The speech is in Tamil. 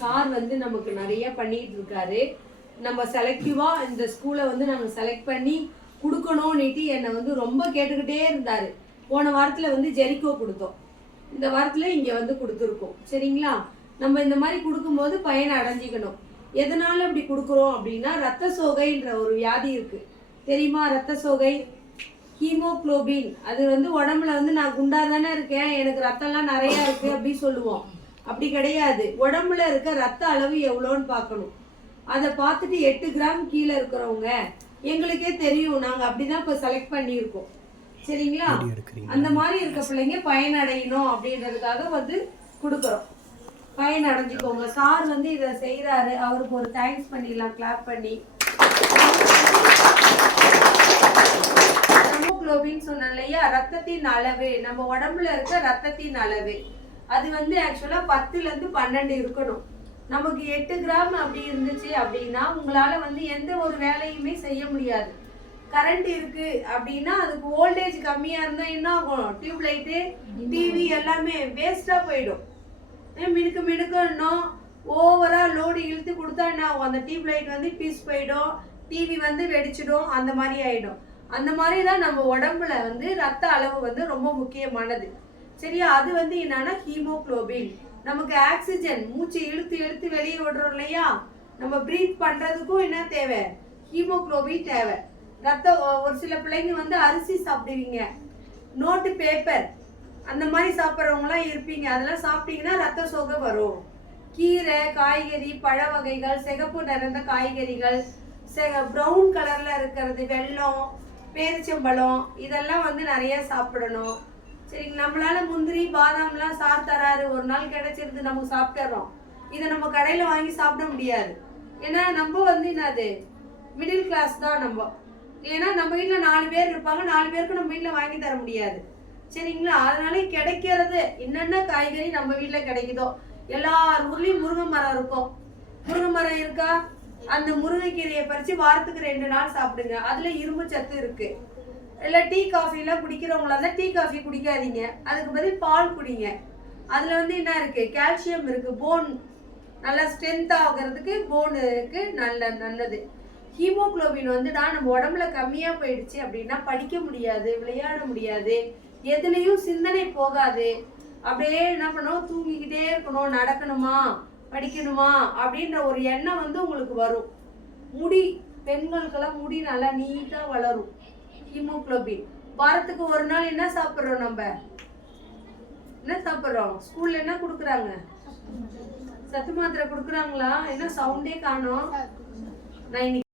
சார் வந்து நமக்கு நிறைய பண்ணிட்டு இருக்காரு. நம்ம செலக்டிவா இந்த ஸ்கூலை வந்து நாங்கள் செலக்ட் பண்ணி கொடுக்கணும்னுட்டு என்னை வந்து ரொம்ப கேட்டுக்கிட்டே இருந்தாரு. போன வாரத்தில் வந்து ஜெரிக்கோ கொடுத்தோம், இந்த வாரத்தில் இங்கே வந்து கொடுத்துருக்கோம். சரிங்களா? நம்ம இந்த மாதிரி கொடுக்கும்போது பயனை அடைஞ்சிக்கணும். எதனால இப்படி கொடுக்குறோம் அப்படின்னா, ரத்த சோகைன்ற ஒரு வியாதி இருக்கு தெரியுமா? ரத்த சோகை, ஹீமோக்ளோபின். அது வந்து உடம்புல வந்து நான் குண்டா தானே இருக்கேன், எனக்கு ரத்தம்லாம் நிறையா இருக்கு அப்படின்னு சொல்லுவோம். அப்படி கிடையாது. உடம்புல இருக்க ரத்த அளவு எவ்வளோன்னு பார்க்கணும். அதை பார்த்துட்டு 8 கிராம் கீழே இருக்கிறவங்க எங்களுக்கே தெரியும், நாங்கள் அப்படிதான் இப்போ செலக்ட் பண்ணியிருக்கோம். சரிங்களா? அந்த மாதிரி இருக்க பிள்ளைங்க பயனடையணும் அப்படின்றதுக்காக வந்து கொடுக்குறோம். பயன் அடைஞ்சிக்கோங்க. சார் வந்து இதை செய்கிறாரு, அவருக்கு ஒரு தேங்க்ஸ் பண்ணிடலாம் கிளாப் பண்ணி. ஹீமோக்ளோபின் சொன்னேன் இல்லையா, ரத்தத்தின் அளவு, நம்ம உடம்புல இருக்க ரத்தத்தின் அளவு அது வந்து ஆக்சுவலா 10லேருந்து 12 இருக்கணும். நமக்கு 8 கிராம் அப்படி இருந்துச்சு அப்படின்னா உங்களால வந்து எந்த ஒரு வேலையுமே செய்ய முடியாது. கரண்ட் இருக்கு அப்படின்னா அதுக்கு வோல்டேஜ் கம்மியா இருந்தா என்ன ஆகும்? டியூப் லைட்டு, டிவி எல்லாமே வேஸ்டா போயிடும். மினுக்கு மினுக்கணும் ஓவரா லோடு இழுத்து கொடுத்தா என்ன ஆகும்? அந்த டியூப் லைட் வந்து பீஸ் போயிடும், டிவி வந்து வெடிச்சிடும், அந்த மாதிரி ஆயிடும். அந்த மாதிரி தான் நம்ம உடம்புல வந்து ரத்த அளவு வந்து ரொம்ப முக்கியமானது. சரியா? அது வந்து என்னன்னா ஹீமோக்ளோபின். நமக்கு ஆக்சிஜன், மூச்சு இழுத்து இழுத்து வெளியே விடுறோம் இல்லையா, நம்ம பிரீத் பண்றதுக்கும் என்ன தேவை? ஹீமோக்ளோபின் தேவை. ரத்தம், ஒரு சில பிள்ளைங்க வந்து அரிசி சாப்பிடுவீங்க, நோட்டு பேப்பர் அந்த மாதிரி சாப்பிட்றவங்களாம் இருப்பீங்க. அதெல்லாம் சாப்பிட்டீங்கன்னா ரத்த சோகை வரும். கீரை, காய்கறி, பழ வகைகள், சிகப்பு நிறைந்த காய்கறிகள், ப்ரௌன் கலர்ல இருக்கிறது, வெல்லம், பேரிச்சம்பழம், இதெல்லாம் வந்து நிறைய சாப்பிடணும். சரிங்க? நம்மளால முந்திரி, பாதாம்லாம் சார் தராரு, ஒரு நாள் கிடைச்சிருந்து நம்ம சாப்பிட்டுறோம். இதை நம்ம கடையில வாங்கி சாப்பிட முடியாது. ஏன்னா நம்ம வந்து என்னது, மிடில் கிளாஸ் தான் நம்ம. ஏன்னா நம்ம வீட்டில் 4 பேர் இருப்பாங்க, 4 பேருக்கு நம்ம வீட்டில் வாங்கி தர முடியாது. சரிங்களா? அதனால கிடைக்கிறது என்னென்ன காய்கறி நம்ம வீட்டில் கிடைக்குதோ, எல்லார் ஊர்லேயும் முருங்கை மரம் இருக்கும். முருங்கை மரம் இருக்கா? அந்த முருங்கைக்கீரையை பறித்து வாரத்துக்கு 2 நாள் சாப்பிடுங்க. அதுல இரும்பு சத்து இருக்கு. இல்லை டீ காஃபிலாம் குடிக்கிறவங்களா இருந்தால் டீ காஃபி குடிக்காதீங்க, அதுக்கு பதில் பால் குடிங்க. அதில் வந்து என்ன இருக்குது? கால்சியம் இருக்குது. போன் நல்லா ஸ்ட்ரென்த் ஆகிறதுக்கு போனுக்கு நல்லது. ஹீமோக்ளோபின் வந்து நம்ம உடம்புல கம்மியாக போயிடுச்சு அப்படின்னா படிக்க முடியாது, விளையாட முடியாது, எதுலேயும் சிந்தனை போகாது. அப்படியே என்ன பண்ணணும்? தூங்கிக்கிட்டே இருக்கணும், நடக்கணுமா படிக்கணுமா அப்படின்ற ஒரு எண்ணம் வந்து உங்களுக்கு வரும். முடி, பெண்களுக்கெல்லாம் முடி நல்லா நீட்டாக வளரும். ஹீமோக்ளோபின். வாரத்துக்கு ஒரு நாள் என்ன சாப்பிட்றோம்? நம்ம என்ன சாப்பிட்றோம்? ஸ்கூல்ல என்ன கொடுக்குறாங்க? சத்து மாத்திரை கொடுக்குறாங்களா? என்ன சவுண்டே காணோம். நான் இன்னைக்கு